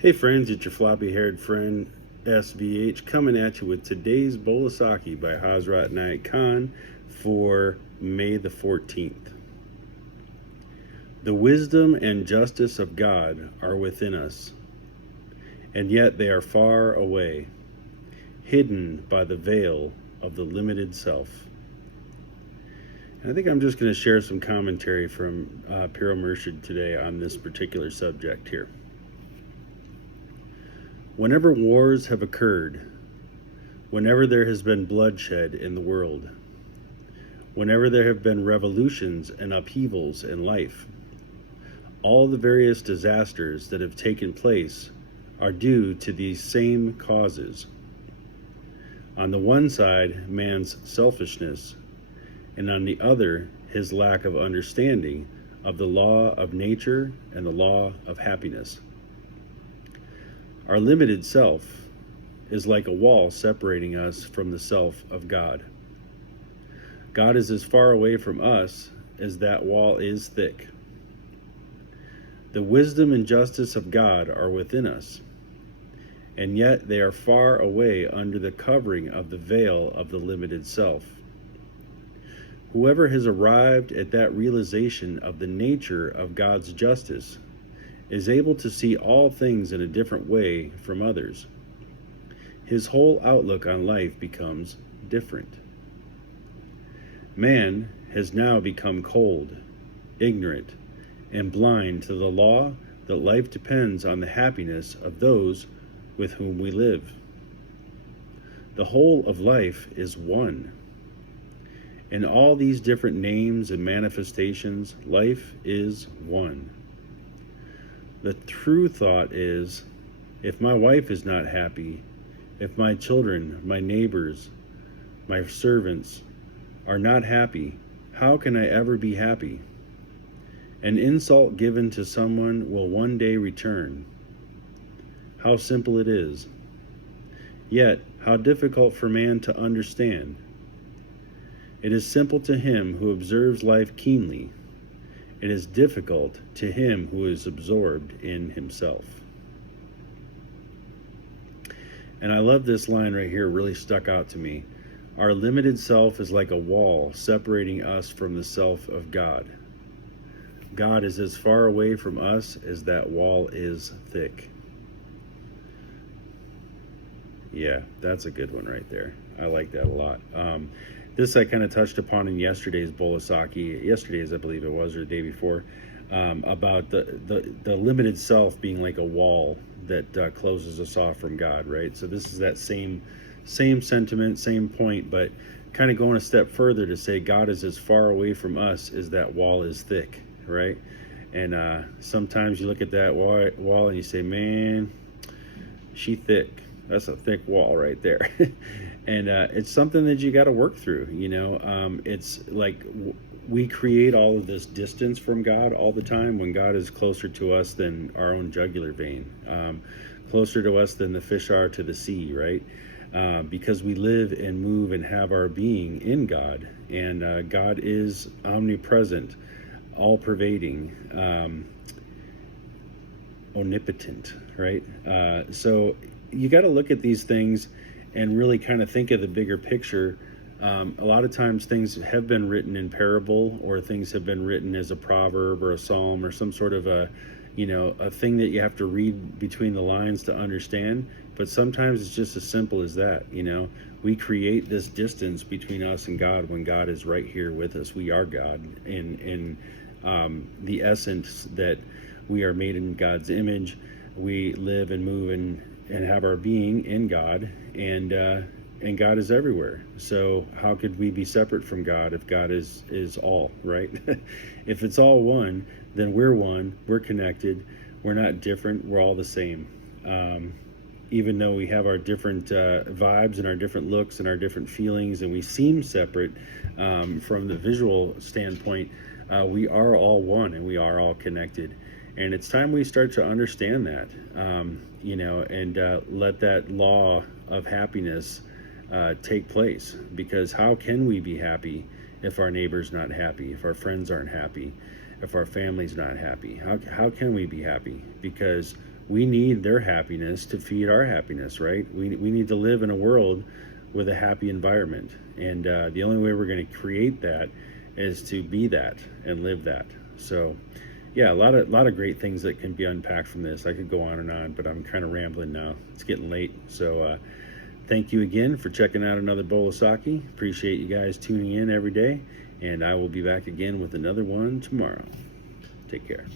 Hey friends, it's your floppy haired friend SVH coming at you with today's bowl of Saki by Hazrat Nayat Khan for May the 14th. The wisdom and justice of God are within us, and yet they are far away, hidden by the veil of the limited self. And I think I'm just going to share some commentary from Piro Murshid today on this particular subject here. Whenever wars have occurred, whenever there has been bloodshed in the world, whenever there have been revolutions and upheavals in life, all the various disasters that have taken place are due to these same causes. On the one side, man's selfishness, and on the other, his lack of understanding of the law of nature and the law of happiness. Our limited self is like a wall separating us from the self of God. God is as far away from us as that wall is thick. The wisdom and justice of God are within us, and yet they are far away under the covering of the veil of the limited self. Whoever has arrived at that realization of the nature of God's justice is able to see all things in a different way from others. His whole outlook on life becomes different. Man has now become cold, ignorant, and blind to the law that life depends on the happiness of those with whom we live. The whole of life is one. In all these different names and manifestations, life is one. The true thought is, if my wife is not happy, if my children, my neighbors, my servants are not happy, how can I ever be happy? An insult given to someone will one day return. How simple it is. Yet, how difficult for man to understand. It is simple to him who observes life keenly. It is difficult to him who is absorbed in himself. And I love this line right here, it really stuck out to me. Our limited self is like a wall separating us from the self of God. God is as far away from us as that wall is thick. Yeah, that's a good one right there. I like that a lot. This I kind of touched upon in yesterday's bowl of Saki, yesterday's I believe it was, or the day before, about the limited self being like a wall that closes us off from God, right? So this is that same sentiment, same point, but kind of going a step further to say God is as far away from us as that wall is thick, right? And sometimes you look at that wall and you say, man, she thick. That's a thick wall right there. And it's something that you got to work through, you know. It's like we create all of this distance from God all the time when God is closer to us than our own jugular vein, closer to us than the fish are to the sea, right? Because we live and move and have our being in God, and God is omnipresent, all-pervading, omnipotent, right? So you got to look at these things and really kind of think of the bigger picture. A lot of times things have been written in parable, or things have been written as a proverb or a psalm or some sort of a thing that you have to read between the lines to understand. But sometimes it's just as simple as that. We create this distance between us and God when God is right here with us. We are God in the essence that we are made in God's image. We live and move and have our being in God, and God is everywhere. So how could we be separate from God if God is all, right? If it's all one, then we're one, we're connected, we're not different, we're all the same. Even though we have our different vibes and our different looks and our different feelings, and we seem separate from the visual standpoint, we are all one and we are all connected. And it's time we start to understand that, and let that law of happiness take place. Because how can we be happy if our neighbor's not happy, if our friends aren't happy, if our family's not happy? How can we be happy? Because we need their happiness to feed our happiness, right? We need to live in a world with a happy environment. And the only way we're going to create that is to be that and live that. So, yeah, a lot of great things that can be unpacked from this. I could go on and on, but I'm kind of rambling now. It's getting late. So, thank you again for checking out another bowl of Saki. Appreciate you guys tuning in every day. And I will be back again with another one tomorrow. Take care.